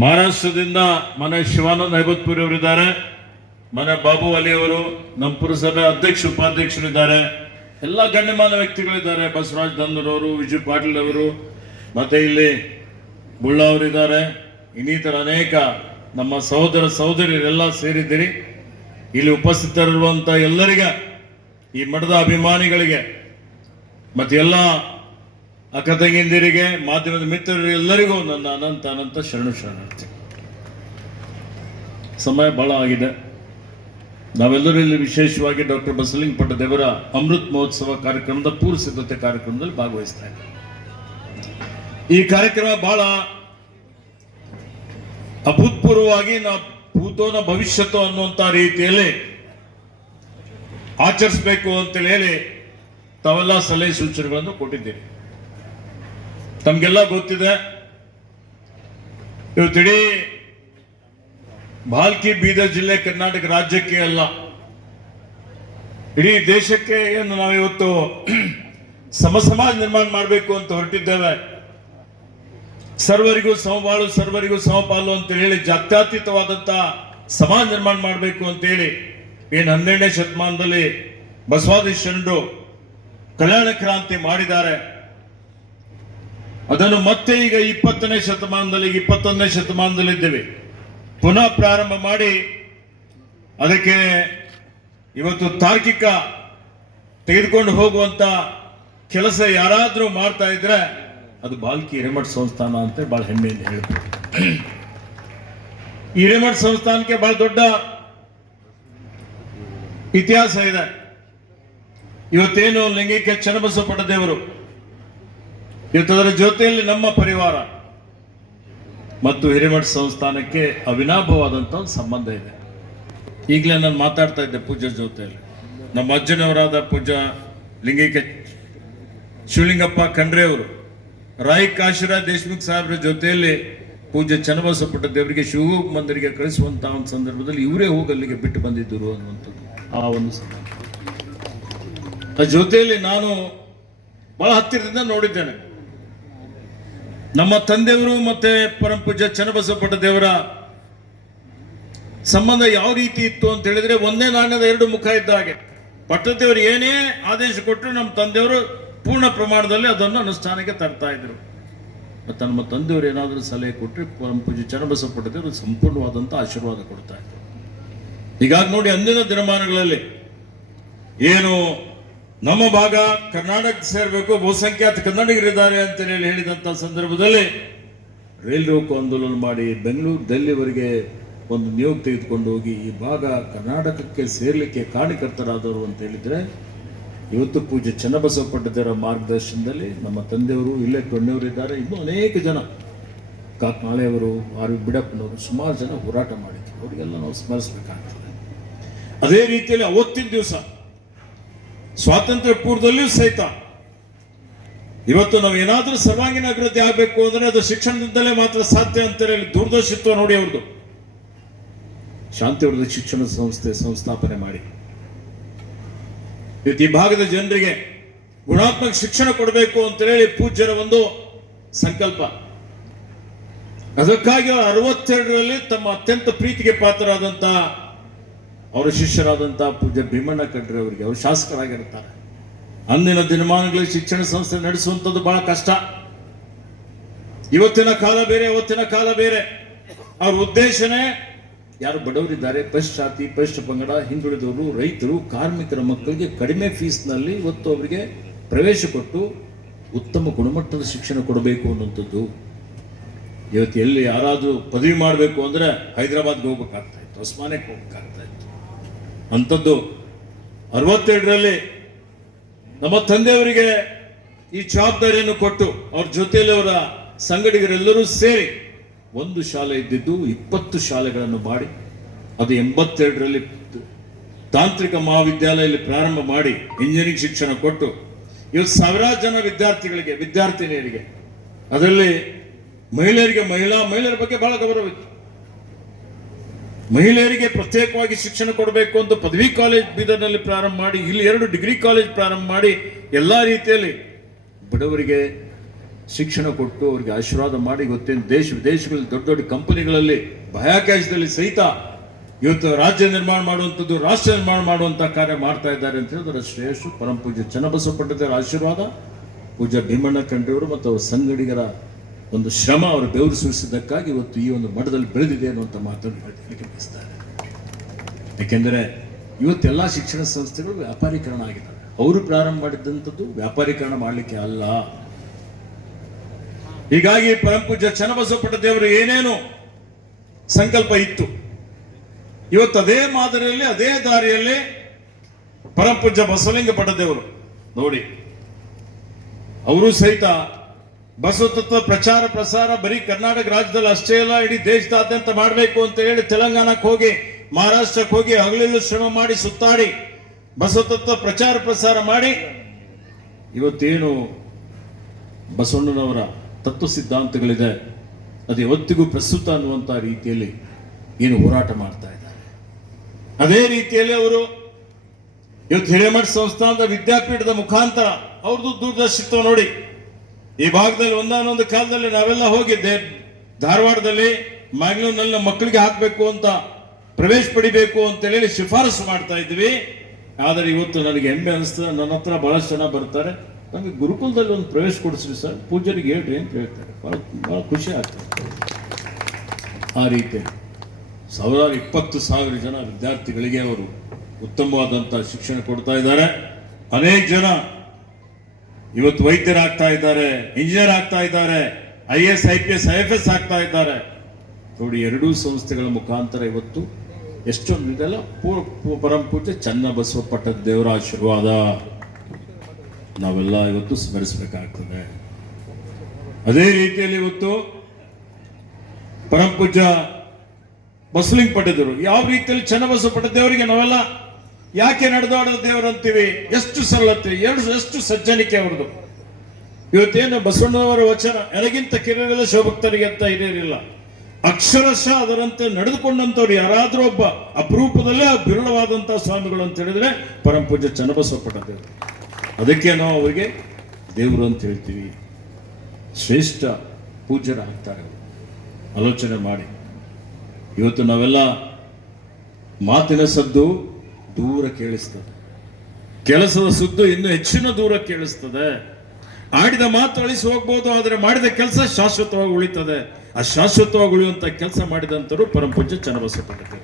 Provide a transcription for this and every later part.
ಮಹಾರಾಷ್ಟ್ರದಿಂದ ಮನೆ ಶಿವಾನಂದ ಹೈಬತ್ಪುರಿ ಅವರಿದ್ದಾರೆ ಮನೆ ಬಾಬು ಅಲಿ ಅವರು ನಮ್ಮ ಪುರಸಭೆ ಅಧ್ಯಕ್ಷ, ಉಪಾಧ್ಯಕ್ಷರಿದ್ದಾರೆ. ಎಲ್ಲ ಗಣ್ಯಮಾನ ವ್ಯಕ್ತಿಗಳಿದ್ದಾರೆ. ಬಸವರಾಜ್ ಅವರು ವಿಜಯ್ ಪಾಟೀಲ್ ಅವರು, ಮತ್ತೆ ಇಲ್ಲಿ ಅವರಿದ್ದಾರೆ. ಇನ್ನಿತರ ಅನೇಕ ನಮ್ಮ ಸಹೋದರ ಸಹೋದರಿಯರೆಲ್ಲ ಸೇರಿದ್ದೀರಿ. ಇಲ್ಲಿ ಉಪಸ್ಥಿತರಿರುವಂಥ ಎಲ್ಲರಿಗೆ, ಈ ಮಠದ ಅಭಿಮಾನಿಗಳಿಗೆ, ಮತ್ತೆ ಎಲ್ಲ ಅಕ್ಕ ತಂಗಿಯಂದಿರಿಗೆ ಮಾಧ್ಯಮದ ಮಿತ್ರರು ಎಲ್ಲರಿಗೂ ನನ್ನ ಅನಂತ ಅನಂತ ಶರಣು ಶರಣಾರ್ಥಿ. ಸಮಯ ಬಹಳ ಆಗಿದೆ. ನಾವೆಲ್ಲರೂ ಇಲ್ಲಿ ವಿಶೇಷವಾಗಿ ಡಾಕ್ಟರ್ ಬಸಲಿಂಗ ಪಟ್ಟದೇವರ ಅಮೃತ್ ಮಹೋತ್ಸವ ಕಾರ್ಯಕ್ರಮದ ಪೂರ್ವ ಸಿದ್ಧತೆ ಕಾರ್ಯಕ್ರಮದಲ್ಲಿ ಭಾಗವಹಿಸ್ತಾ ಇದ್ದಾರೆ ಈ ಕಾರ್ಯಕ್ರಮ ಬಹಳ ಅಭೂತಪೂರ್ವವಾಗಿ ನಾ ಭೂತೋನ ಭವಿಷ್ಯತ್ತು ಅನ್ನುವಂತ ರೀತಿಯಲ್ಲಿ ಆಚರಿಸಬೇಕು ಅಂತೇಳಿ ಹೇಳಿ ತಾವೆಲ್ಲ ಸಲಹೆ ಸೂಚನೆಗಳನ್ನು ಕೊಟ್ಟಿದ್ದೀರಿ. ತಮಗೆಲ್ಲ ಗೊತ್ತಿದೆ. ಇವತ್ತು ಇಡೀ ಭಾಲ್ಕಿ ಬೀದರ್ ಜಿಲ್ಲೆ ಕರ್ನಾಟಕ ರಾಜ್ಯಕ್ಕೆ ಅಲ್ಲ. ಇಡೀ ದೇಶಕ್ಕೆ ಏನು ನಾವಿವತ್ತು ಸಮ ಸಮಾಜ ನಿರ್ಮಾಣ ಮಾಡಬೇಕು ಅಂತ ಹೊರಟಿದ್ದೇವೆ. ಸರ್ವರಿಗೂ ಸಮಬಾಳು, ಸರ್ವರಿಗೂ ಸಮಪಾಲು ಅಂತ ಹೇಳಿ ಜಾತ್ಯತೀತವಾದಂತ ಸಮಾಜ ನಿರ್ಮಾಣ ಮಾಡಬೇಕು ಅಂತ ಹೇಳಿ ಏನು ಹನ್ನೆರಡನೇ ಶತಮಾನದಲ್ಲಿ ಬಸವಾದಿ ಶರಣರು ಕಲ್ಯಾಣ ಕ್ರಾಂತಿ ಮಾಡಿದ್ದಾರೆ. ಅದನ್ನು ಮತ್ತೆ ಈಗ ಇಪ್ಪತ್ತನೇ ಶತಮಾನದಲ್ಲಿ, ಇಪ್ಪತ್ತೊಂದನೇ ಶತಮಾನದಲ್ಲಿ ಇದ್ದೇವೆ. ಪುನಃ ಪ್ರಾರಂಭ ಮಾಡಿ, ಅದಕ್ಕೆ ಇವತ್ತು ತಾರ್ಕಿಕ ತೆಗೆದುಕೊಂಡು ಹೋಗುವಂತ ಕೆಲಸ ಯಾರಾದರೂ ಮಾಡ್ತಾ ಇದ್ರೆ ಅದು ಬಾಲ್ಕಿ ಹಿರೇಮಠ ಸಂಸ್ಥಾನ ಅಂತ ಬಹಳ ಹೆಮ್ಮೆಯಿಂದ ಹೇಳ್ಬೋದು. ಹಿರೇಮಠ ಸಂಸ್ಥಾನಕ್ಕೆ ಬಹಳ ದೊಡ್ಡ ಇತಿಹಾಸ ಇದೆ. ಇವತ್ತೇನು ಲಿಂಗೈಕ್ಯ ಚನ್ನಬಸವಪಟ್ಟ ಪಟ್ಟದೇವರು ಇವತ್ತು ಅದರ ಜೊತೆಯಲ್ಲಿ ನಮ್ಮ ಪರಿವಾರ ಮತ್ತು ಹಿರೇಮಠ ಸಂಸ್ಥಾನಕ್ಕೆ ಅವಿನಾಭವಾದಂಥ ಒಂದು ಸಂಬಂಧ ಇದೆ. ಈಗಲೇ ನಾನು ಮಾತಾಡ್ತಾ ಇದ್ದೆ ಪೂಜಾ ಜೊತೆಯಲ್ಲಿ. ನಮ್ಮ ಅಜ್ಜನವರಾದ ಪೂಜಾ ಲಿಂಗಿಕ ಶಿವಲಿಂಗಪ್ಪ ಖಂಡ್ರೆ ಅವರು, ರಾಯ್ ಕಾಶಿರ ದೇಶಮುಖ್ ಸಾಹೇಬ್ರ ಜೊತೆಯಲ್ಲಿ ಪೂಜೆ ಚನ್ನಬಸಪಟ್ಟ ದೇವರಿಗೆ ಶಿವ ಮಂದಿರಿಗೆ ಕಳಿಸುವಂತಹ ಒಂದು ಸಂದರ್ಭದಲ್ಲಿ ಇವರೇ ಹೋಗಿ ಅಲ್ಲಿಗೆ ಬಿಟ್ಟು ಬಂದಿದ್ದರು ಅನ್ನುವಂಥದ್ದು ಆ ಒಂದು ಸಂದರ್ಭ. ಆ ಜೊತೆಯಲ್ಲಿ ನಾನು ಬಹಳ ಹತ್ತಿರದಿಂದ ನೋಡಿದ್ದೇನೆ. ನಮ್ಮ ತಂದೆಯವರು ಮತ್ತೆ ಪರಂಪೂಜ ಚನ್ನಬಸವಪಟ್ಟ ದೇವರ ಸಂಬಂಧ ಯಾವ ರೀತಿ ಇತ್ತು ಅಂತ ಹೇಳಿದ್ರೆ ಒಂದೇ ನಾಣ್ಯದ ಎರಡು ಮುಖ ಇದ್ದ ಹಾಗೆ. ಪಟ್ಟದೇವರು ಏನೇ ಆದೇಶ ಕೊಟ್ಟರು ನಮ್ಮ ತಂದೆಯವರು ಪೂರ್ಣ ಪ್ರಮಾಣದಲ್ಲಿ ಅದನ್ನು ಅನುಷ್ಠಾನಕ್ಕೆ ತರ್ತಾ ಇದ್ರು. ಮತ್ತು ನಮ್ಮ ತಂದೆಯವರು ಏನಾದರೂ ಸಲಹೆ ಕೊಟ್ಟರೆ ಪೂಜೆ ಚನ್ನಬಸವಪಟ್ಟ ದೇವರು ಸಂಪೂರ್ಣವಾದಂಥ ಆಶೀರ್ವಾದ ಕೊಡ್ತಾ ಇದ್ರು. ಹೀಗಾಗಿ ನೋಡಿ ಅಂದಿನ ದಿನಮಾನಗಳಲ್ಲಿ ಏನು ನಮ್ಮ ಭಾಗ ಕರ್ನಾಟಕಕ್ಕೆ ಸೇರಬೇಕು. ಬಹುಸಂಖ್ಯಾತ ಕನ್ನಡಿಗರಿದ್ದಾರೆ ಅಂತ ಹೇಳಿ ಹೇಳಿದಂಥ ಸಂದರ್ಭದಲ್ಲಿ ರೈಲ್ ರೋಕು ಆಂದೋಲನ ಮಾಡಿ ಬೆಂಗಳೂರು ದೆಲ್ಲಿವರೆಗೆ ಒಂದು ನಿಯೋಗ ತೆಗೆದುಕೊಂಡು ಹೋಗಿ ಈ ಭಾಗ ಕರ್ನಾಟಕಕ್ಕೆ ಸೇರಲಿಕ್ಕೆ ಕಾರಣಕರ್ತರಾದವರು ಅಂತ ಹೇಳಿದ್ರೆ, ಇವತ್ತು ಪೂಜೆ ಚನ್ನಬಸವಪಟ್ಟದರ ಮಾರ್ಗದರ್ಶನದಲ್ಲಿ ನಮ್ಮ ತಂದೆಯವರು ಇಲ್ಲೇ ತೊಣ್ಣೆಯವರಿದ್ದಾರೆ ಇನ್ನೂ ಅನೇಕ ಜನ ಕಾಕ್ನಾಳೆಯವರು ಆರ್ ಬಿಡಪ್ಪನವರು ಸುಮಾರು ಜನ ಹೋರಾಟ ಮಾಡಿದ್ರು. ಅವರಿಗೆಲ್ಲ ನಾವು ಸ್ಮರಿಸಬೇಕಾಗ್ತದೆ. ಅದೇ ರೀತಿಯಲ್ಲಿ ಅವತ್ತಿನ ದಿವಸ ಸ್ವಾತಂತ್ರ್ಯ ಪೂರ್ವದಲ್ಲಿಯೂ ಸಹಿತ. ಇವತ್ತು ನಾವು ಏನಾದರೂ ಸರ್ವಾಂಗೀಣ ಅಭಿವೃದ್ಧಿ ಆಗಬೇಕು ಅಂದ್ರೆ ಅದು ಶಿಕ್ಷಣದಿಂದಲೇ ಮಾತ್ರ ಸಾಧ್ಯ ಅಂತ ಹೇಳಿ ದೂರದರ್ಶಿತ್ವ ನೋಡಿ ಅವ್ರದ್ದು. ಶಾಂತಿವೃದ್ಧ ಶಿಕ್ಷಣ ಸಂಸ್ಥೆ ಸಂಸ್ಥಾಪನೆ ಮಾಡಿ. ಈ ಭಾಗದ ಜನರಿಗೆ ಗುಣಾತ್ಮಕ ಶಿಕ್ಷಣ ಕೊಡಬೇಕು ಅಂತ ಹೇಳಿ ಪೂಜ್ಯರ ಒಂದು ಸಂಕಲ್ಪ. ಅದಕ್ಕಾಗಿ ಅರವತ್ತೆರಡರಲ್ಲಿ ತಮ್ಮ ಅತ್ಯಂತ ಪ್ರೀತಿಗೆ ಪಾತ್ರರಾದಂಥ ಅವರ ಶಿಷ್ಯರಾದಂಥ ಪೂಜ್ಯ ಭೀಮಣ್ಣ ಕಡ್ರೆ ಅವರಿಗೆ ಅವರು ಶಾಸಕರಾಗಿರ್ತಾರೆ ಅಂದಿನ ದಿನಮಾನಗಳಲ್ಲಿ ಶಿಕ್ಷಣ ಸಂಸ್ಥೆ ನಡೆಸುವಂಥದ್ದು ಬಹಳ ಕಷ್ಟ. ಇವತ್ತಿನ ಕಾಲ ಬೇರೆ ಇವತ್ತಿನ ಕಾಲ ಬೇರೆ. ಅವ್ರ ಉದ್ದೇಶನೇ ಯಾರು ಬಡವರಿದ್ದಾರೆ ಪರಿಶ್ ಜಾತಿ ಪರಿಶ್ ಪಂಗಡ ಹಿಂದುಳಿದವರು, ರೈತರು, ಕಾರ್ಮಿಕರ ಮಕ್ಕಳಿಗೆ ಕಡಿಮೆ ಫೀಸ್ನಲ್ಲಿ ಇವತ್ತು ಅವರಿಗೆ ಪ್ರವೇಶ ಕೊಟ್ಟು ಉತ್ತಮ ಗುಣಮಟ್ಟದ ಶಿಕ್ಷಣ ಕೊಡಬೇಕು ಅನ್ನುವಂಥದ್ದು. ಇವತ್ತು ಎಲ್ಲಿ ಯಾರಾದರೂ ಪದವಿ ಮಾಡಬೇಕು ಅಂದರೆ ಹೈದರಾಬಾದ್ಗೆ ಹೋಗ್ಬೇಕಾಗ್ತಾ ಇತ್ತು ಹೋಗ್ಬೇಕಾಗ್ತಾಯಿತ್ತು ಅಂಥದ್ದು. ಅರವತ್ತೆರಡರಲ್ಲಿ ನಮ್ಮ ತಂದೆಯವರಿಗೆ ಈ ಜವಾಬ್ದಾರಿಯನ್ನು ಕೊಟ್ಟು ಅವ್ರ ಜೊತೆಯಲ್ಲಿ ಅವರ ಸಂಗಡಿಗರೆಲ್ಲರೂ ಸೇರಿ ಒಂದು ಶಾಲೆ ಇದ್ದಿದ್ದು ಇಪ್ಪತ್ತು ಶಾಲೆಗಳನ್ನು ಮಾಡಿ, ಅದು ಎಂಬತ್ತೆರಡರಲ್ಲಿ ತಾಂತ್ರಿಕ ಮಹಾವಿದ್ಯಾಲಯದಲ್ಲಿ ಪ್ರಾರಂಭ ಮಾಡಿ ಇಂಜಿನಿಯರಿಂಗ್ ಶಿಕ್ಷಣ ಕೊಟ್ಟು, ಇವತ್ತು ಸಾವಿರಾರು ಜನ ವಿದ್ಯಾರ್ಥಿಗಳಿಗೆ, ವಿದ್ಯಾರ್ಥಿನಿಯರಿಗೆ, ಅದರಲ್ಲಿ ಮಹಿಳೆಯರಿಗೆ ಮಹಿಳಾ, ಮಹಿಳೆಯರ ಬಗ್ಗೆ ಬಹಳ ಗೌರವ ಇತ್ತು. ಮಹಿಳೆಯರಿಗೆ ಪ್ರತ್ಯೇಕವಾಗಿ ಶಿಕ್ಷಣ ಕೊಡಬೇಕು ಅಂತ ಪದವಿ ಕಾಲೇಜ್ ಬೀದರ್ನಲ್ಲಿ ಪ್ರಾರಂಭ ಮಾಡಿ, ಇಲ್ಲಿ ಎರಡು ಡಿಗ್ರಿ ಕಾಲೇಜ್ ಪ್ರಾರಂಭ ಮಾಡಿ ಎಲ್ಲ ರೀತಿಯಲ್ಲಿ ಬಡವರಿಗೆ ಶಿಕ್ಷಣ ಕೊಟ್ಟು ಅವರಿಗೆ ಆಶೀರ್ವಾದ ಮಾಡಿ ಗೊತ್ತೇನು ದೇಶ ವಿದೇಶಗಳಲ್ಲಿ ದೊಡ್ಡ ದೊಡ್ಡ ಕಂಪನಿಗಳಲ್ಲಿ ಬಾಹ್ಯಾಕಾಶದಲ್ಲಿ ಸಹಿತ ಇವತ್ತು ರಾಜ್ಯ ನಿರ್ಮಾಣ ಮಾಡುವಂಥದ್ದು, ರಾಷ್ಟ್ರ ನಿರ್ಮಾಣ ಮಾಡುವಂಥ ಕಾರ್ಯ ಮಾಡ್ತಾ ಇದ್ದಾರೆ ಅಂತ ಹೇಳಿದ್ರೆ ಶ್ರೇಯಸ್ಸು ಪರಮ ಚನ್ನಬಸವ ಪಂಡಿತರ ಆಶೀರ್ವಾದ. ಪೂಜ್ಯ ಭೀಮಣ್ಣ ಕಂಡ್ರಿಯವರು ಮತ್ತು ಅವರ ಸಂಗಡಿಗರ ಒಂದು ಶ್ರಮ ಅವರು ಬೆವರು ಸುರಿಸಿದ್ದಕ್ಕಾಗಿ ಇವತ್ತು ಈ ಒಂದು ಮಠದಲ್ಲಿ ಬೆಳೆದಿದೆ ಅನ್ನುವಂಥ ಮಾತನ್ನು ಹೇಳಲಿಕ್ಕೆ ಬಯಸ್ತಾರೆ. ಯಾಕೆಂದರೆ ಇವತ್ತೆಲ್ಲ ಶಿಕ್ಷಣ ಸಂಸ್ಥೆಗಳು ವ್ಯಾಪಾರೀಕರಣ ಆಗಿದ್ದಾವೆ. ಅವರು ಪ್ರಾರಂಭ ಮಾಡಿದ್ದಂಥದ್ದು ವ್ಯಾಪಾರೀಕರಣ ಮಾಡಲಿಕ್ಕೆ ಅಲ್ಲ. ಹೀಗಾಗಿ ಪರಮಪೂಜ್ಯ ಚನ್ನಬಸವಪಟ್ಟ ದೇವರು ಏನೇನು ಸಂಕಲ್ಪ ಇತ್ತು. ಇವತ್ತು ಅದೇ ಮಾದರಿಯಲ್ಲಿ, ಅದೇ ದಾರಿಯಲ್ಲಿ ಪರಮಪೂಜ್ಯ ಬಸವಲಿಂಗ ಪಟ್ಟದೇವರು ನೋಡಿ, ಅವರು ಸಹಿತ ಬಸವ ತತ್ವ ಪ್ರಚಾರ ಪ್ರಸಾರ ಬರೀ ಕರ್ನಾಟಕ ರಾಜ್ಯದಲ್ಲಿ ಅಷ್ಟೇ ಅಲ್ಲ, ಇಡೀ ದೇಶದಾದ್ಯಂತ ಮಾಡಬೇಕು ಅಂತ ಹೇಳಿ ತೆಲಂಗಾಣಕ್ಕೆ ಹೋಗಿ, ಮಹಾರಾಷ್ಟ್ರಕ್ಕೆ ಹೋಗಿ ಹಗಲಿಲ್ಲೂ ಶ್ರಮ ಮಾಡಿ, ಸುತ್ತಾಡಿ ಬಸವ ತತ್ವ ಪ್ರಚಾರ ಪ್ರಸಾರ ಮಾಡಿ. ಇವತ್ತೇನು ಬಸವಣ್ಣನವರ ತತ್ವ ಸಿದ್ಧಾಂತಗಳಿದೆ, ಅದು ಯಾವತ್ತಿಗೂ ಪ್ರಸ್ತುತ ಅನ್ನುವಂಥ ರೀತಿಯಲ್ಲಿ ಏನು ಹೋರಾಟ ಮಾಡ್ತಾ ಇದ್ದಾರೆ. ಅದೇ ರೀತಿಯಲ್ಲಿ ಅವರು ಇವತ್ತು ಹಿರೇಮಠ ಸಂಸ್ಥಾನದ ವಿದ್ಯಾಪೀಠದ ಮುಖಾಂತರ ಅವ್ರದ್ದು ದೂರದರ್ಶಿತ್ವ ನೋಡಿ ಈ ಭಾಗದಲ್ಲಿ ಒಂದಾನೊಂದು ಕಾಲದಲ್ಲಿ ನಾವೆಲ್ಲ ಹೋಗಿದ್ದೆ. ಧಾರವಾಡದಲ್ಲಿ ಮ್ಯಾಂಗ್ಳೂರ್ನಲ್ಲಿ ನಮ್ಮ ಮಕ್ಕಳಿಗೆ ಹಾಕಬೇಕು ಅಂತ ಪ್ರವೇಶ ಪಡಿಬೇಕು ಅಂತ ಹೇಳಿ ಶಿಫಾರಸು ಮಾಡ್ತಾ ಇದ್ವಿ. ಆದರೆ ಇವತ್ತು ನನಗೆ ಹೆಮ್ಮೆ ಅನಿಸ್ತದೆ. ನನ್ನ ಹತ್ರ ಬಹಳಷ್ಟು ಜನ ಬರ್ತಾರೆ. ನನಗೆ ಗುರುಕುಲದಲ್ಲಿ ಒಂದು ಪ್ರವೇಶ ಕೊಡಿಸ್ರಿ ಸರ್. ಪೂಜರಿಗೆ ಹೇಳ್ರಿ ಅಂತ ಹೇಳ್ತಾರೆ. ಬಹಳ ಭಾಳ ಖುಷಿ ಆಗ್ತದೆ. ಆ ರೀತಿ ಸಾವಿರಾರು ಇಪ್ಪತ್ತು ಸಾವಿರ ಜನ ವಿದ್ಯಾರ್ಥಿಗಳಿಗೆ ಅವರು ಉತ್ತಮವಾದಂಥ ಶಿಕ್ಷಣ ಕೊಡ್ತಾ ಇದ್ದಾರೆ. ಅನೇಕ ಜನ ಇವತ್ತು ವೈದ್ಯರಾಗ್ತಾ ಇದ್ದಾರೆ ಇಂಜಿನಿಯರ್ ಆಗ್ತಾ ಇದ್ದಾರೆ, I S, I P S, I F S ಆಗ್ತಾ ಇದ್ದಾರೆ. ನೋಡಿ, ಎರಡೂ ಸಂಸ್ಥೆಗಳ ಮುಖಾಂತರ ಇವತ್ತು ಎಷ್ಟೊಂದು ಇದೆಲ್ಲ ಪೂ- ಪೂ- ಪರಮ ಪೂಜೆ ಚನ್ನ ಬಸವಪಟ್ಟದ ದೇವರ ಆಶೀರ್ವಾದ ನಾವೆಲ್ಲ ಇವತ್ತು ಸ್ಮರಿಸಬೇಕಾಗ್ತದೆ. ಅದೇ ರೀತಿಯಲ್ಲಿ ಇವತ್ತು ಪರಂ ಪೂಜ ಬಸಲಿಂಗ್ ಪಟ್ಟದವರು ಯಾವ ರೀತಿಯಲ್ಲಿ ಚನ್ನಬಸವ ದೇವರಿಗೆ ನಾವೆಲ್ಲ ಯಾಕೆ ನಡೆದಾಡೋ ದೇವರು ಅಂತೀವಿ? ಎಷ್ಟು ಸರಳತೆ, ಎರಡು ಎಷ್ಟು ಸಜ್ಜನಿಕೆ ಅವ್ರದ್ದು. ಇವತ್ತೇನು ಬಸವಣ್ಣನವರ ವಚನ ನನಗಿಂತ ಕಿರಿಯರಿಲ್ಲ ಶಿವಭಕ್ತರಿಗೆ ಅಂತ ಹಿರಿಯರಿಲ್ಲ ಅಕ್ಷರಶಃ ಅದರಂತೆ ನಡೆದುಕೊಂಡಂಥವ್ರು ಯಾರಾದರೂ ಒಬ್ಬ ಅಪರೂಪದಲ್ಲೇ ಬಿರಳವಾದಂತ ಸ್ವಾಮಿಗಳು ಅಂತ ಹೇಳಿದ್ರೆ ಪರಮ ಪೂಜ್ಯ ಚನ್ನಬಸವ ಪಡೆದೇವರು ಅದಕ್ಕೆ ನಾವು ಅವರಿಗೆ ದೇವರು ಅಂತ ಹೇಳ್ತೀವಿ. ಶ್ರೇಷ್ಠ ಪೂಜ್ಯರಾಗ್ತಾರೆ ಆಲೋಚನೆ ಮಾಡಿ. ಇವತ್ತು ನಾವೆಲ್ಲ ಮಾತಿನ ಸದ್ದು ದೂರ ಕೇಳಿಸ್ತದೆ. ಕೆಲಸದ ಸುದ್ದು ಇನ್ನೂ ಹೆಚ್ಚಿನ ದೂರ ಕೇಳಿಸ್ತದೆ. ಆಡಿದ ಮಾತು ಅಳಿಸಿ ಹೋಗ್ಬೋದು, ಆದರೆ ಮಾಡಿದ ಕೆಲಸ ಶಾಶ್ವತವಾಗಿ ಉಳಿತದೆ. ಆ ಶಾಶ್ವತವಾಗಿ ಉಳಿಯುವಂತ ಕೆಲಸ ಮಾಡಿದಂತರು ಪರಮಪೂಜ್ಯ ಚನ್ನಬಸವ ಪಂಡಿತರು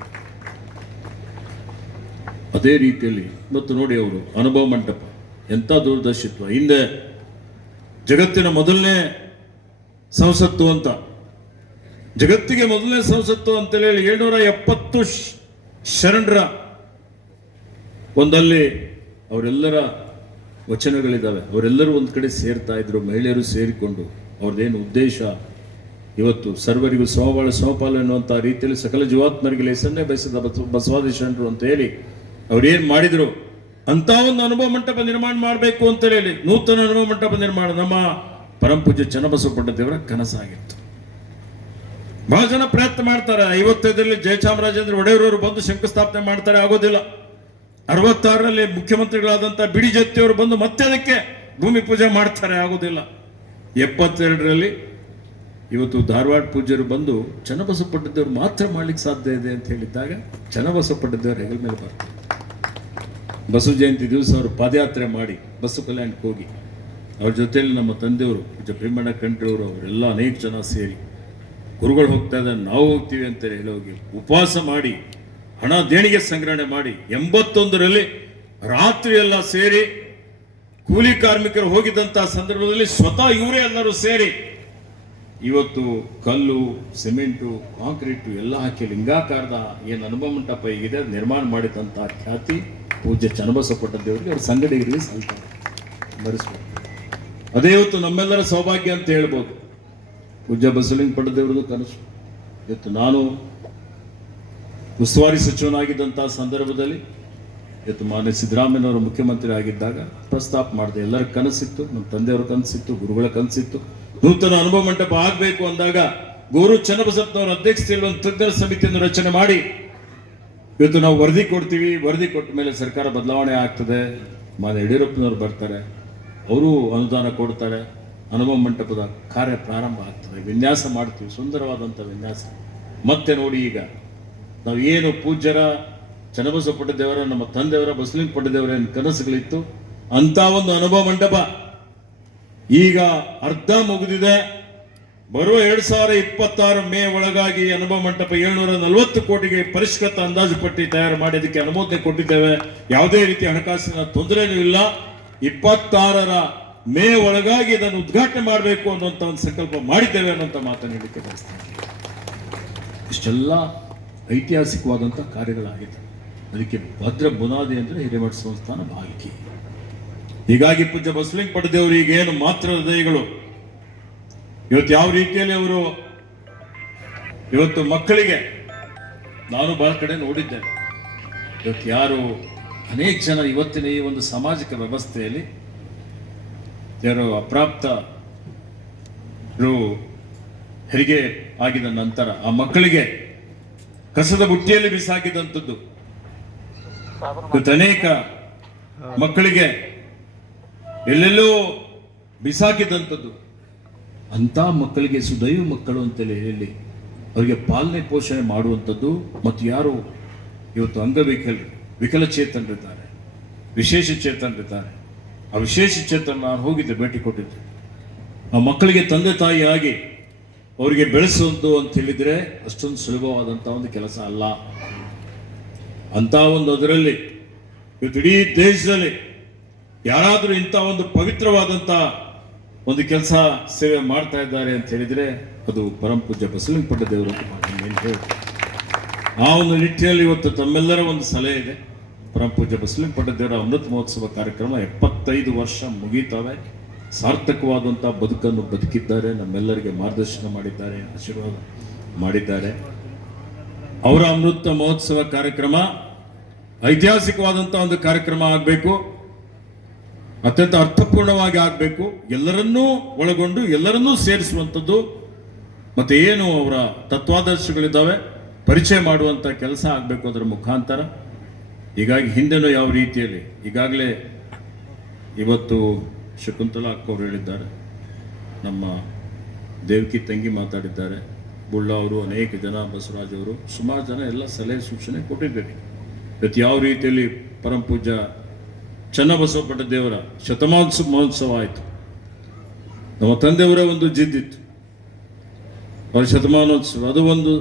ಅದೇ ರೀತಿಯಲ್ಲಿ ಮತ್ತು ನೋಡಿ ಅವರು, ಅನುಭವ ಮಂಟಪ, ಎಂಥ ದೂರದರ್ಶಿತ್ವ. ಹಿಂದೆ ಜಗತ್ತಿನ ಮೊದಲನೇ ಸಂಸತ್ತು ಅಂತ. ಜಗತ್ತಿಗೆ ಮೊದಲನೇ ಸಂಸತ್ತು ಅಂತ ಹೇಳಿ, ಏಳ್ನೂರ ಎಪ್ಪತ್ತು ಶರಣರ ಒಂದಲ್ಲಿ ಅವರೆಲ್ಲರ ವಚನಗಳಿದ್ದಾವೆ. ಅವರೆಲ್ಲರೂ ಒಂದು ಕಡೆ ಸೇರ್ತಾ ಇದ್ರು, ಮಹಿಳೆಯರು ಸೇರಿಕೊಂಡು. ಅವ್ರದ್ದೇನು ಉದ್ದೇಶ? ಇವತ್ತು ಸರ್ವರಿಗೂ ಸಮಬಾಳ ಸಮಪಾಲು ಎನ್ನುವಂಥ ರೀತಿಯಲ್ಲಿ ಸಕಲ ಜೀವಾತ್ಮರಿಗೆ ಲೇಸನ್ನೇ ಬಯಸಿದ ಬಸ- ಬಸವಾದಿ ಅಂತ ಹೇಳಿ ಅವರೇನು ಮಾಡಿದರು? ಅಂತ ಒಂದು ಅನುಭವ ಮಂಟಪ ನಿರ್ಮಾಣ ಮಾಡಬೇಕು ಅಂತ ಹೇಳಿ ನೂತನ ಅನುಭವ ಮಂಟಪ ನಿರ್ಮಾಣ. ನಮ್ಮ ಪರಮಪೂಜ್ಯ ಚನ್ನಬಸವ ದೇವರ ಕನಸಾಗಿತ್ತು. ಬಹಳ ಜನ ಪ್ರಯತ್ನ ಮಾಡ್ತಾರೆ. ಐವತ್ತೈದರಲ್ಲಿ ಜಯಚಾಮರಾಜೇಂದ್ರ ಒಡೆಯರವರು ಬಂದು ಶಂಕುಸ್ಥಾಪನೆ ಮಾಡ್ತಾರೆ, ಆಗೋದಿಲ್ಲ. ಅರವತ್ತಾರರಲ್ಲಿ ಮುಖ್ಯಮಂತ್ರಿಗಳಾದಂಥ ಬಿಡಿ ಜತ್ತಿಯವರು ಬಂದು ಮತ್ತೆ ಅದಕ್ಕೆ ಭೂಮಿ ಪೂಜೆ ಮಾಡ್ತಾರೆ, ಆಗೋದಿಲ್ಲ. ಎಪ್ಪತ್ತೆರಡರಲ್ಲಿ ಇವತ್ತು ಧಾರವಾಡ ಪೂಜ್ಯರು ಬಂದು ಚನ್ನಬಸವ ಪಟ್ಟದೇವರು ಮಾತ್ರ ಮಾಡ್ಲಿಕ್ಕೆ ಸಾಧ್ಯ ಇದೆ ಅಂತ ಹೇಳಿದ್ದಾಗ ಚನ್ನಬಸವ ಪಟ್ಟದೇವರು ಹೆಗಲ ಮೇಲೆ ಬರ್ತಾರೆ. ಬಸವ ಜಯಂತಿ ದಿವಸ ಅವರು ಪಾದಯಾತ್ರೆ ಮಾಡಿ ಬಸವ ಕಲ್ಯಾಣಕ್ಕೆ ಹೋಗಿ, ಅವ್ರ ಜೊತೆಯಲ್ಲಿ ನಮ್ಮ ತಂದೆಯವರು ಪೂಜೆ ಭೀಮಣ್ಣ ಕಂಠರವರು ಅವರೆಲ್ಲ ಅನೇಕ ಜನ ಸೇರಿ, ಗುರುಗಳು ಹೋಗ್ತಾ ಇದ್ದಾರೆ, ನಾವು ಹೋಗ್ತೀವಿ ಅಂತ ಹೇಳಿ ಹೋಗಿ ಉಪವಾಸ ಮಾಡಿ ಹಣ ದೇಣಿಗೆ ಸಂಗ್ರಹಣೆ ಮಾಡಿ ಎಂಬತ್ತೊಂದರಲ್ಲಿ ರಾತ್ರಿ ಎಲ್ಲ ಸೇರಿ ಕೂಲಿ ಕಾರ್ಮಿಕರು ಹೋಗಿದ್ದಂತಹ ಸಂದರ್ಭದಲ್ಲಿ ಸ್ವತಃ ಇವರೇ ಎಲ್ಲರೂ ಸೇರಿ ಇವತ್ತು ಕಲ್ಲು, ಸಿಮೆಂಟು, ಕಾಂಕ್ರೀಟು ಎಲ್ಲ ಹಾಕಿ ಲಿಂಗಾಕಾರದ ಏನು ಅನುಭವ ಮಂಟಪ ಈಗಿದೆ ಅದು ನಿರ್ಮಾಣ ಮಾಡಿದಂಥ ಖ್ಯಾತಿ ಪೂಜ್ಯ ಚನ್ನಬಸಪಟ್ಟ ದೇವರಿಗೆ ಅವ್ರ ಸಂಗಡಿಗರಿಗೆ ಸಲ್ತಾರೆ ಮರೆಸ್ಬೋದು ಅದೇ ಇವತ್ತು ನಮ್ಮೆಲ್ಲರ ಸೌಭಾಗ್ಯ ಅಂತ ಹೇಳ್ಬೋದು. ಪೂಜ್ಯ ಬಸವಲಿಂಗ ಪಟ್ಟದೇವ್ರದ್ದು ಕನಸು. ಇವತ್ತು ನಾನು ಉಸ್ತುವಾರಿ ಸಚಿವನಾಗಿದ್ದಂಥ ಸಂದರ್ಭದಲ್ಲಿ ಇವತ್ತು ಮಾನ್ಯ ಸಿದ್ದರಾಮಯ್ಯನವರು ಮುಖ್ಯಮಂತ್ರಿ ಆಗಿದ್ದಾಗ ಪ್ರಸ್ತಾಪ ಮಾಡಿದೆ. ಎಲ್ಲರ ಕನಸಿತ್ತು, ನಮ್ಮ ತಂದೆಯವರ ಕನಸಿತ್ತು, ಗುರುಗಳ ಕನಸಿತ್ತು. ನೂತನ ಅನುಭವ ಮಂಟಪ ಆಗಬೇಕು ಅಂದಾಗ ಗುರು ಚನ್ನಬಸಪ್ಪನವರ ಅಧ್ಯಕ್ಷತೆಯಲ್ಲಿ ಒಂದು ತಜ್ಞರ ಸಮಿತಿಯನ್ನು ರಚನೆ ಮಾಡಿ ಇವತ್ತು ನಾವು ವರದಿ ಕೊಡ್ತೀವಿ. ವರದಿ ಕೊಟ್ಟ ಮೇಲೆ ಸರ್ಕಾರ ಬದಲಾವಣೆ ಆಗ್ತದೆ. ಮಾನ್ಯ ಯಡಿಯೂರಪ್ಪನವರು ಬರ್ತಾರೆ. ಅವರು ಅನುದಾನ ಕೊಡ್ತಾರೆ. ಅನುಭವ ಮಂಟಪದ ಕಾರ್ಯ ಪ್ರಾರಂಭ ಆಗ್ತದೆ. ವಿನ್ಯಾಸ ಮಾಡ್ತೀವಿ. ಸುಂದರವಾದಂಥ ವಿನ್ಯಾಸ. ಮತ್ತೆ ನೋಡಿ ಈಗ. ನಾವು ಏನು ಪೂಜ್ಯರ ಚನ್ನಬಸವ ದೇವರ ನಮ್ಮ ತಂದೆಯವರ ಬಸಲಿಂಗ ಪಟ್ಟದೇವರ ಏನು ಕನಸುಗಳಿತ್ತು ಅಂತ ಒಂದು ಅನುಭವ ಮಂಟಪ. ಈಗ ಅರ್ಧ ಮುಗಿದಿದೆ. ಬರುವ ಎರಡ್ ಸಾವಿರ ಇಪ್ಪತ್ತಾರು ಮೇ ಒಳಗಾಗಿ ಅನುಭವ ಮಂಟಪ ಏಳ್ನೂರ ನಲವತ್ತು ಕೋಟಿಗೆ ಪರಿಷ್ಕೃತ ಅಂದಾಜು ಪಟ್ಟಿ ತಯಾರು ಮಾಡಿ ಅದಕ್ಕೆ ಅನುಮೋದನೆ ಕೊಟ್ಟಿದ್ದೇವೆ. ಯಾವುದೇ ರೀತಿ ಹಣಕಾಸಿನ ತೊಂದರೆನೂ ಇಲ್ಲ. ಇಪ್ಪತ್ತಾರರ ಮೇ ಒಳಗಾಗಿ ಇದನ್ನು ಉದ್ಘಾಟನೆ ಮಾಡಬೇಕು ಅನ್ನುವಂಥ ಒಂದು ಸಂಕಲ್ಪ ಮಾಡಿದ್ದೇವೆ ಅನ್ನುವಂಥ ಮಾತನ್ನು ಹೇಳಿಕೆ ಬಯಸ್ತೇನೆ. ಇಷ್ಟೆಲ್ಲ ಐತಿಹಾಸಿಕವಾದಂಥ ಕಾರ್ಯಗಳಾಗಿದೆ ಅದಕ್ಕೆ ಭದ್ರ ಬುನಾದಿ ಅಂದರೆ ಹಿರೇಮಠ ಸಂಸ್ಥಾನ ಭಾಗಿಕೆ ಹೀಗಾಗಿ ಪೂಜ್ಯ ಬಸವಲಿಂಗ ಈಗ ಏನು ಮಾತ್ರ ಹೃದಯಗಳು. ಇವತ್ತು ಯಾವ ರೀತಿಯಲ್ಲಿ ಅವರು ಇವತ್ತು ಮಕ್ಕಳಿಗೆ ನಾನು ಬಹಳ ಕಡೆ ನೋಡಿದ್ದೇನೆ. ಇವತ್ತು ಯಾರು ಅನೇಕ ಜನ ಇವತ್ತಿನ ಈ ಒಂದು ಸಾಮಾಜಿಕ ವ್ಯವಸ್ಥೆಯಲ್ಲಿ ಯಾರು ಅಪ್ರಾಪ್ತ ಹೆರಿಗೆ ಆಗಿದ ನಂತರ ಆ ಮಕ್ಕಳಿಗೆ ಕಸದ ಬುಟ್ಟಿಯಲ್ಲಿ ಬಿಸಾಕಿದಂಥದ್ದು. ಅನೇಕ ಮಕ್ಕಳಿಗೆ ಎಲ್ಲೆಲ್ಲೋ ಬಿಸಾಕಿದಂಥದ್ದು. ಅಂತ ಮಕ್ಕಳಿಗೆ ಸುದೈವ ಮಕ್ಕಳು ಅಂತೇಳಿ ಹೇಳಿ ಅವರಿಗೆ ಪಾಲನೆ ಪೋಷಣೆ ಮಾಡುವಂಥದ್ದು ಮತ್ತು ಯಾರು ಇವತ್ತು ಅಂಗವಿಕಲ್, ವಿಕಲಚೇತನರಿದ್ದಾರೆ. ವಿಶೇಷ ಚೇತನರಿದ್ದಾರೆ. ಆ ವಿಶೇಷ ಚೇತನ ನಾನು ಹೋಗಿದ್ದೆ, ಭೇಟಿ ಕೊಟ್ಟಿದ್ದೆ. ಆ ಮಕ್ಕಳಿಗೆ ತಂದೆ ತಾಯಿಯಾಗಿ ಅವರಿಗೆ ಬೆಳೆಸುವುದು ಅಂತ ಹೇಳಿದ್ರೆ ಅಷ್ಟೊಂದು ಸುಲಭವಾದಂಥ ಒಂದು ಕೆಲಸ ಅಲ್ಲ. ಅಂತ ಒಂದು ಅದರಲ್ಲಿ ಇವತ್ತು ಇಡೀ ದೇಶದಲ್ಲಿ ಯಾರಾದರೂ ಇಂಥ ಒಂದು ಪವಿತ್ರವಾದಂಥ ಒಂದು ಕೆಲಸ ಸೇವೆ ಮಾಡ್ತಾ ಇದ್ದಾರೆ ಅಂತ ಹೇಳಿದ್ರೆ ಅದು ಪರಂಪೂಜ್ಯ ಪೂಜ್ಯ ಬಸವಲಿಂಗಪಟ್ಟ ದೇವರು ಅಂತ ಆ ಒಂದು ನಿಟ್ಟಿನಲ್ಲಿ ಇವತ್ತು ತಮ್ಮೆಲ್ಲರ ಒಂದು ಸಲಹೆ ಇದೆ. ಪರಂಪೂಜ್ಯ ಪೂಜ್ಯ ಬಸವಲಿಂಗಪಟ್ಟ ದೇವರ ಅಮೃತ ಮಹೋತ್ಸವ ಕಾರ್ಯಕ್ರಮ ಎಪ್ಪತ್ತೈದು ವರ್ಷ ಮುಗೀತವೆ. ಸಾರ್ಥಕವಾದಂಥ ಬದುಕನ್ನು ಬದುಕಿದ್ದಾರೆ, ನಮ್ಮೆಲ್ಲರಿಗೆ ಮಾರ್ಗದರ್ಶನ ಮಾಡಿದ್ದಾರೆ, ಆಶೀರ್ವಾದ ಮಾಡಿದ್ದಾರೆ. ಅವರ ಅಮೃತ ಮಹೋತ್ಸವ ಕಾರ್ಯಕ್ರಮ ಐತಿಹಾಸಿಕವಾದಂಥ ಒಂದು ಕಾರ್ಯಕ್ರಮ ಆಗಬೇಕು, ಅತ್ಯಂತ ಅರ್ಥಪೂರ್ಣವಾಗಿ ಆಗಬೇಕು. ಎಲ್ಲರನ್ನೂ ಒಳಗೊಂಡು, ಎಲ್ಲರನ್ನೂ ಸೇರಿಸುವಂಥದ್ದು, ಮತ್ತೆ ಏನು ಅವರ ತತ್ವಾದರ್ಶಗಳಿದ್ದಾವೆ, ಪರಿಚಯ ಮಾಡುವಂಥ ಕೆಲಸ ಆಗಬೇಕು ಅದರ ಮುಖಾಂತರ. ಹೀಗಾಗಿ ಹಿಂದೆನೂ ಯಾವ ರೀತಿಯಲ್ಲಿ ಈಗಾಗಲೇ ಇವತ್ತು ಶಕುಂತಲಾ ಅಕ್ಕ ಅವರು ಹೇಳಿದ್ದಾರೆ ನಮ್ಮ ದೇವಕಿ ತಂಗಿ ಮಾತಾಡಿದ್ದಾರೆ. ಬುಳ್ಳ ಅವರು, ಅನೇಕ ಜನ, ಬಸವರಾಜ್ ಅವರು, ಸುಮಾರು ಜನ ಎಲ್ಲ ಸಲಹೆ ಸೂಚನೆ ಕೊಟ್ಟಿದ್ದೇವೆ ಇವತ್ತು ಯಾವ ರೀತಿಯಲ್ಲಿ ಪೂಜ್ಯ ಚನ್ನಬಸವಪಟ್ಟ ದೇವರ ಶತಮಾನೋತ್ಸವ ಮಹೋತ್ಸವ ಆಯಿತು. ನಮ್ಮ ತಂದೆಯವರೇ ಒಂದು ಜಿದ್ದಿತ್ತು ಅವರ ಶತಮಾನೋತ್ಸವ, ಅದು ಒಂದು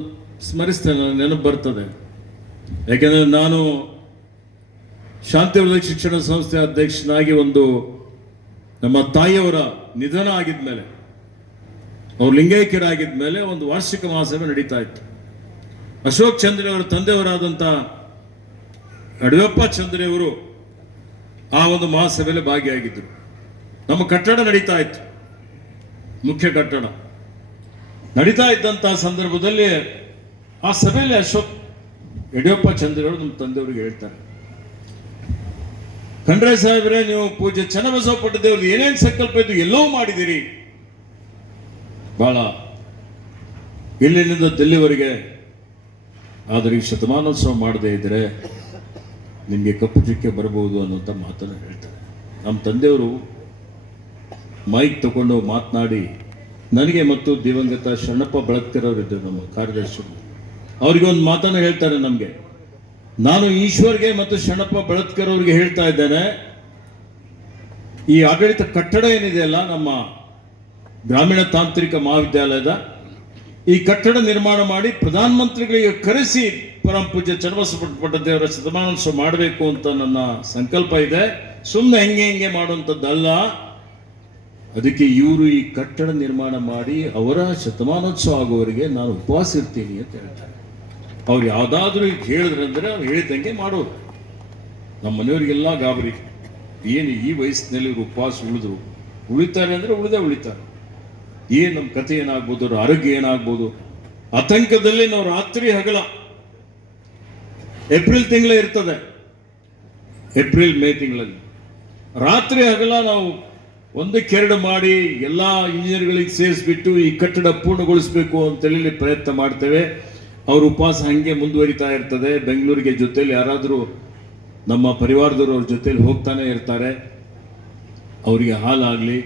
ಸ್ಮರಿಸ್ತೇನೆ ನನ್ನ ನೆನಪು ಬರ್ತದೆ. ಯಾಕೆಂದರೆ ನಾನು ಶಾಂತಿವೃದ್ಧ ಶಿಕ್ಷಣ ಸಂಸ್ಥೆ ಅಧ್ಯಕ್ಷನಾಗಿ ಒಂದು ನಮ್ಮ ತಾಯಿಯವರ ನಿಧನ ಆಗಿದ್ಮೇಲೆ, ಅವ್ರು ಲಿಂಗೈಕ್ಯರಾಗಿದ್ದ ಮೇಲೆ ಒಂದು ವಾರ್ಷಿಕ ಮಹಾಸಭೆ ನಡೀತಾ ಇತ್ತು. ಅಶೋಕ್ ಚಂದ್ರೆಯವರ ತಂದೆಯವರಾದಂಥ ಯಡಿಯೂರಪ್ಪ ಚಂದ್ರೆಯವರು ಆ ಒಂದು ಮಹಾಸಭೆಯಲ್ಲಿ ಭಾಗಿಯಾಗಿದ್ದರು. ನಮ್ಮ ಕಟ್ಟಡ ನಡೀತಾ ಇತ್ತು. ಮುಖ್ಯ ಕಟ್ಟಡ. ನಡೀತಾ ಇದ್ದಂಥ ಸಂದರ್ಭದಲ್ಲಿ ಆ ಸಭೆಯಲ್ಲಿ ಅಶೋಕ್ ಯಡಿಯೂರಪ್ಪ ಚಂದ್ರವರು ನಮ್ಮ ತಂದೆಯವರಿಗೆ ಹೇಳ್ತಾರೆ. ಖಂಡ್ರೆ ಸಾಹೇಬ್ರೆ, ನೀವು ಪೂಜೆ ಚನ್ನಬಸವ ದೇವ್ರದ್ದು ಏನೇನು ಸಂಕಲ್ಪ ಇದ್ದು ಎಲ್ಲವೂ ಮಾಡಿದಿರಿ ಬಹಳ ಇಲ್ಲಿಂದ ದಿಲ್ಲಿವರೆಗೆ ಆದರೆ ಈ ಶತಮಾನೋತ್ಸವ ಮಾಡದೇ ಇದ್ದರೆ ನಿಮಗೆ ಕಪ್ಪು ಚುಕ್ಕೆ ಬರಬಹುದು ಅನ್ನುವಂಥ ಮಾತನ್ನು ಹೇಳ್ತಾರೆ. ನಮ್ಮ ತಂದೆಯವರು ಮೈಕ್ ತಗೊಂಡು ಮಾತನಾಡಿ, ನನಗೆ ಮತ್ತು ದಿವಂಗತ ಶರಣಪ್ಪ ಇದ್ದರು ನಮ್ಮ ಕಾರ್ಯದರ್ಶಿಗಳು. ಅವರಿಗೆ ಒಂದು ಮಾತನ್ನು ಹೇಳ್ತಾರೆ ನಮಗೆ. ನಾನು ಈಶ್ವರ್ಗೆ ಮತ್ತು ಶಣಪ್ಪ ಬಳತ್ಕರ್ ಅವ್ರಿಗೆ ಹೇಳ್ತಾ ಇದ್ದೇನೆ, ಈ ಆಡಳಿತ ಕಟ್ಟಡ ಏನಿದೆಯಲ್ಲ ನಮ್ಮ ಗ್ರಾಮೀಣ ತಾಂತ್ರಿಕ ಮಹಾವಿದ್ಯಾಲಯದ, ಈ ಕಟ್ಟಡ ನಿರ್ಮಾಣ ಮಾಡಿ ಪ್ರಧಾನಮಂತ್ರಿಗಳಿಗೆ ಕರೆಸಿ ಪರಂ ಪೂಜ್ಯ ದೇವರ ಶತಮಾನೋತ್ಸವ ಮಾಡಬೇಕು ಅಂತ ನನ್ನ ಸಂಕಲ್ಪ ಇದೆ. ಸುಮ್ಮನೆ ಹೆಂಗೆ ಹೆಂಗೆ ಮಾಡುವಂಥದ್ದಲ್ಲ. ಅದಕ್ಕೆ ಇವರು ಈ ಕಟ್ಟಡ ನಿರ್ಮಾಣ ಮಾಡಿ ಅವರ ಶತಮಾನೋತ್ಸವ ಆಗುವವರೆಗೆ ನಾನು ಉಪವಾಸ ಇರ್ತೀನಿ ಅಂತ ಹೇಳ್ತಾರೆ. ಅವ್ರು ಯಾವುದಾದ್ರೂ ಈಗ ಹೇಳಿದ್ರೆ ಅಂದರೆ ಅವ್ರು ಹೇಳಿದಂಗೆ ಮಾಡೋದು ನಮ್ಮ ಮನೆಯವರಿಗೆಲ್ಲ ಗಾಬರಿ. ಏನು ಈ ವಯಸ್ಸಿನಲ್ಲಿ ಉಪವಾಸ ಉಳಿದ್ರು. ಉಳಿತಾರೆ ಅಂದರೆ ಉಳಿದೇ ಉಳಿತಾರೆ. ಏನು ನಮ್ಮ ಕತೆ ಏನಾಗ್ಬೋದು, ಅವ್ರ ಆರೋಗ್ಯ ಏನಾಗ್ಬೋದು? ಆತಂಕದಲ್ಲಿ ನಾವು ರಾತ್ರಿ ಹಗಲ. ಏಪ್ರಿಲ್ ತಿಂಗಳೇ ಇರ್ತದೆ. ಏಪ್ರಿಲ್, ಮೇ ತಿಂಗಳಲ್ಲಿ. ರಾತ್ರಿ ಹಗಲ ನಾವು ಒಂದಕ್ಕೆರಡು ಮಾಡಿ ಎಲ್ಲ ಇಂಜಿನಿಯರ್ಗಳಿಗೆ ಸೇರಿಸ್ಬಿಟ್ಟು ಈ ಕಟ್ಟಡ ಪೂರ್ಣಗೊಳಿಸಬೇಕು ಅಂತೇಳಿ ಪ್ರಯತ್ನ ಮಾಡ್ತೇವೆ. ಅವ್ರ ಉಪವಾಸ ಹಂಗೆ ಮುಂದುವರಿತಾ ಇರ್ತದೆ. ಬೆಂಗಳೂರಿಗೆ ಜೊತೆಯಲ್ಲಿ ಯಾರಾದರೂ ನಮ್ಮ ಪರಿವಾರದವರು ಅವ್ರ ಜೊತೆಯಲ್ಲಿ ಹೋಗ್ತಾನೆ ಇರ್ತಾರೆ. ಅವರಿಗೆ ಹಾಲಾಗಲಿ,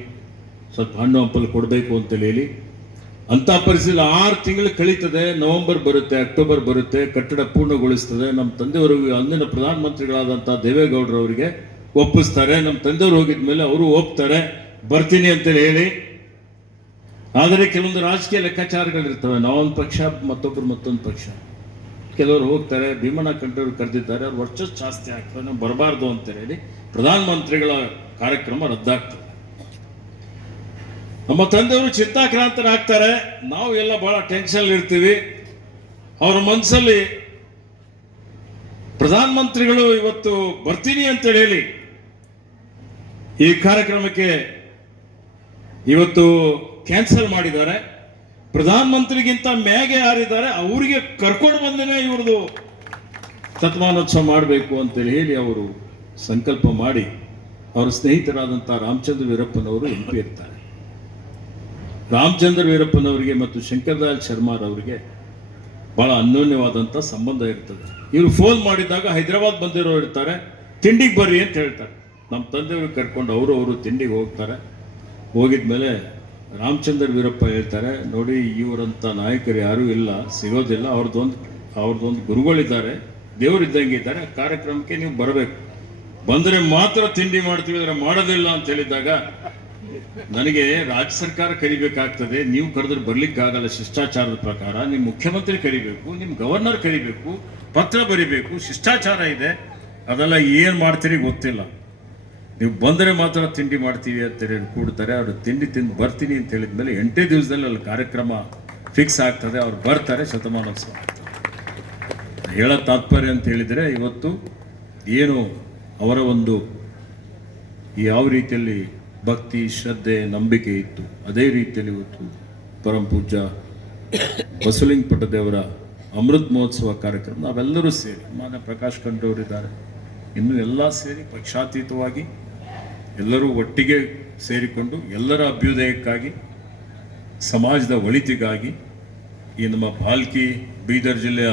ಸ್ವಲ್ಪ ಹಣ್ಣು ಹಂಪಲು ಕೊಡಬೇಕು ಅಂತೇಳಿ ಹೇಳಿ. ಅಂಥ ಪರಿಸ್ಥಿತಿ ಆರು ತಿಂಗಳು ಕಳೀತದೆ. ನವೆಂಬರ್ ಬರುತ್ತೆ, ಅಕ್ಟೋಬರ್ ಬರುತ್ತೆ, ಕಟ್ಟಡ ಪೂರ್ಣಗೊಳಿಸ್ತದೆ. ನಮ್ಮ ತಂದೆಯವರು ಅಂದಿನ ಪ್ರಧಾನಮಂತ್ರಿಗಳಾದಂಥ ದೇವೇಗೌಡರವರಿಗೆ ಒಪ್ಪಿಸ್ತಾರೆ. ನಮ್ಮ ತಂದೆಯವರು ಹೋಗಿದ ಮೇಲೆ ಅವರು ಒಪ್ತಾರೆ ಬರ್ತೀನಿ ಅಂತೇಳಿ ಹೇಳಿ. ಆದರೆ ಕೆಲವೊಂದು ರಾಜಕೀಯ ಲೆಕ್ಕಾಚಾರಗಳಿರ್ತವೆ. ನಾವೊಂದು ಪಕ್ಷ ಮತ್ತೊಬ್ಬರು ಮತ್ತೊಂದು ಪಕ್ಷ. ಕೆಲವರು ಹೋಗ್ತಾರೆ, ಭೀಮಣ್ಣ ಕಂಠರು ಕರೆದಿದ್ದಾರೆ, ಅವ್ರು ವರ್ಚಸ್ ಜಾಸ್ತಿ ಆಗ್ತಾನೆ ನಾವು ಬರಬಾರ್ದು ಅಂತ ಹೇಳಿ ಪ್ರಧಾನಮಂತ್ರಿಗಳ ಕಾರ್ಯಕ್ರಮ ರದ್ದಾಗ್ತದೆ. ನಮ್ಮ ತಂದೆಯವರು ಚಿಂತಾಕ್ರಾಂತರಾಗ್ತಾರೆ. ನಾವು ಎಲ್ಲ ಭಾಳ ಟೆನ್ಷನ್ ಇರ್ತೀವಿ. ಅವ್ರ ಮನಸ್ಸಲ್ಲಿ ಪ್ರಧಾನಮಂತ್ರಿಗಳು ಇವತ್ತು ಬರ್ತೀನಿ ಅಂತೇಳಿ ಹೇಳಿ ಈ ಕಾರ್ಯಕ್ರಮಕ್ಕೆ ಇವತ್ತು ಕ್ಯಾನ್ಸಲ್ ಮಾಡಿದ್ದಾರೆ. ಪ್ರಧಾನಮಂತ್ರಿಗಿಂತ ಮ್ಯಾಗೆ ಯಾರಿದ್ದಾರೆ ಅವರಿಗೆ ಕರ್ಕೊಂಡು ಬಂದೇನೆ ಇವ್ರದ್ದು ತತ್ವಾನೋತ್ಸವ ಮಾಡಬೇಕು ಅಂತೇಳಿ ಹೇಳಿ ಅವರು ಸಂಕಲ್ಪ ಮಾಡಿ ಅವರ ಸ್ನೇಹಿತರಾದಂಥ ರಾಮಚಂದ್ರ ವೀರಪ್ಪನವರು ಎಂ ಪಿ ಇರ್ತಾರೆ. ರಾಮಚಂದ್ರ ವೀರಪ್ಪನವರಿಗೆ ಮತ್ತು ಶಂಕರದಯಾಳ್ ಶರ್ಮಾರವರಿಗೆ ಭಾಳ ಅನ್ಯೋನ್ಯವಾದಂಥ ಸಂಬಂಧ ಇರ್ತದೆ. ಇವರು ಫೋನ್ ಮಾಡಿದಾಗ ಹೈದರಾಬಾದ್ ಬಂದಿರೋರು ಇರ್ತಾರೆ. ತಿಂಡಿಗೆ ಬರ್ರಿ ಅಂತ ಹೇಳ್ತಾರೆ. ನಮ್ಮ ತಂದೆಯವ್ರಿಗೆ ಕರ್ಕೊಂಡು ಅವರು ಅವರು ತಿಂಡಿಗೆ ಹೋಗ್ತಾರೆ. ಹೋಗಿದ್ಮೇಲೆ ರಾಮಚಂದ್ರ ವೀರಪ್ಪ ಹೇಳ್ತಾರೆ, ನೋಡಿ ಇವರಂಥ ನಾಯಕರು ಯಾರೂ ಇಲ್ಲ, ಸಿಗೋದಿಲ್ಲ, ಅವ್ರದ್ದೊಂದು ಅವ್ರದ್ದೊಂದು ಗುರುಗಳಿದ್ದಾರೆ, ದೇವರಿದ್ದಂಗೆ ಇದ್ದಾರೆ ಆ ಕಾರ್ಯಕ್ರಮಕ್ಕೆ ನೀವು ಬರಬೇಕು. ಬಂದರೆ ಮಾತ್ರ ತಿಂಡಿ ಮಾಡ್ತೀವಿ ಅಂದರೆ ಮಾಡೋದಿಲ್ಲ ಅಂತ ಹೇಳಿದಾಗ ನನಗೆ ರಾಜ್ಯ ಸರ್ಕಾರ ಕರಿಬೇಕಾಗ್ತದೆ, ನೀವು ಕರೆದ್ರೆ ಬರ್ಲಿಕ್ಕಾಗಲ್ಲ ಶಿಷ್ಟಾಚಾರದ ಪ್ರಕಾರ, ನಿಮ್ಮ ಮುಖ್ಯಮಂತ್ರಿ ಕರಿಬೇಕು, ನಿಮ್ಮ ಗವರ್ನರ್ ಕರಿಬೇಕು, ಪತ್ರ ಬರಿಬೇಕು, ಶಿಷ್ಟಾಚಾರ ಇದೆ, ಅದೆಲ್ಲ ಏನು ಮಾಡ್ತೀರಿ ಗೊತ್ತಿಲ್ಲ. ನೀವು ಬಂದರೆ ಮಾತ್ರ ತಿಂಡಿ ಮಾಡ್ತೀವಿ ಅಂತ ಹೇಳಿ ಕೂಡ್ತಾರೆ, ಅವರು ತಿಂಡಿ ತಿಂದು ಬರ್ತೀನಿ ಅಂತ ಹೇಳಿದ ಮೇಲೆ ಎಂಟೇ ದಿವಸದಲ್ಲಿ ಅಲ್ಲಿ ಕಾರ್ಯಕ್ರಮ ಫಿಕ್ಸ್ ಆಗ್ತದೆ, ಅವ್ರು ಬರ್ತಾರೆ, ಶತಮಾನೋತ್ಸವ ಹೇಳೋ ತಾತ್ಪರ್ಯ ಅಂತ ಹೇಳಿದರೆ ಇವತ್ತು ಏನು ಅವರ ಒಂದು ಯಾವ ರೀತಿಯಲ್ಲಿ ಭಕ್ತಿ, ಶ್ರದ್ಧೆ, ನಂಬಿಕೆ ಇತ್ತು, ಅದೇ ರೀತಿಯಲ್ಲಿ ಇವತ್ತು ಪರಮ ಪೂಜ್ಯ ಬಸಲಿಂಗಪಟ್ಟದೇವರ ಅಮೃತ್ ಮಹೋತ್ಸವ ಕಾರ್ಯಕ್ರಮ ನಾವೆಲ್ಲರೂ ಸೇರಿ, ಮಾನ್ಯ ಪ್ರಕಾಶ್ ಕಂಡವರಿದ್ದಾರೆ ಇನ್ನು ಎಲ್ಲ ಸೇರಿ ಪಕ್ಷಾತೀತವಾಗಿ ಎಲ್ಲರೂ ಒಟ್ಟಿಗೆ ಸೇರಿಕೊಂಡು ಎಲ್ಲರ ಅಭ್ಯುದಯಕ್ಕಾಗಿ, ಸಮಾಜದ ಒಳಿತಿಗಾಗಿ ಈ ನಮ್ಮ ಭಾಲ್ಕಿ ಬೀದರ್ ಜಿಲ್ಲೆಯ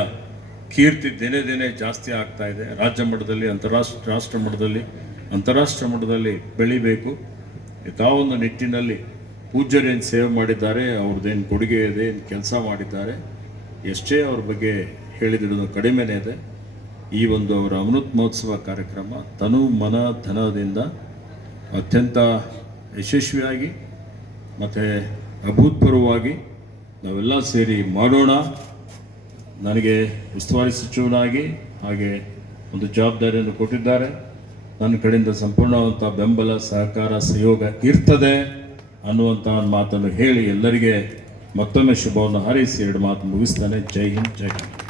ಕೀರ್ತಿ ದಿನೇ ದಿನೇ ಜಾಸ್ತಿ ಆಗ್ತಾ ಇದೆ. ರಾಜ್ಯ ಮಟ್ಟದಲ್ಲಿ, ಅಂತಾರಾಷ್ಟ್ರ, ರಾಷ್ಟ್ರ ಮಟ್ಟದಲ್ಲಿ, ಅಂತಾರಾಷ್ಟ್ರ ಮಟ್ಟದಲ್ಲಿ ಬೆಳಿಬೇಕು. ತಾವೊಂದು ನಿಟ್ಟಿನಲ್ಲಿ ಪೂಜ್ಯರೇನು ಸೇವೆ ಮಾಡಿದ್ದಾರೆ. ಅವ್ರದ್ದೇನು ಕೊಡುಗೆ ಇದೆ, ಏನು ಕೆಲಸ ಮಾಡಿದ್ದಾರೆ, ಎಷ್ಟೇ ಅವ್ರ ಬಗ್ಗೆ ಹೇಳಿದಿರೋದು ಕಡಿಮೆನೇ ಇದೆ. ಈ ಒಂದು ಅವರ ಅಮೃತ್ ಮಹೋತ್ಸವ ಕಾರ್ಯಕ್ರಮ ತನು ಮನ ಧನದಿಂದ ಅತ್ಯಂತ ಯಶಸ್ವಿಯಾಗಿ ಮತ್ತು ಅಭೂತಪೂರ್ವವಾಗಿ ನಾವೆಲ್ಲ ಸೇರಿ ಮಾಡೋಣ. ನನಗೆ ಉಸ್ತುವಾರಿ ಸಚಿವನಾಗಿ ಹಾಗೆ ಒಂದು ಜವಾಬ್ದಾರಿಯನ್ನು ಕೊಟ್ಟಿದ್ದಾರೆ. ನನ್ನ ಕಡೆಯಿಂದ ಸಂಪೂರ್ಣವಂಥ ಬೆಂಬಲ, ಸಹಕಾರ, ಸಹಯೋಗ ಇರ್ತದೆ ಅನ್ನುವಂಥ ಮಾತನ್ನು ಹೇಳಿ ಎಲ್ಲರಿಗೆ ಮತ್ತೊಮ್ಮೆ ಶುಭವನ್ನು ಹಾರೈಸಿ ಎರಡು ಮಾತು ಮುಗಿಸ್ತಾನೆ. ಜೈ ಹಿಂದ್ ಜೈ ಹಿಂದ್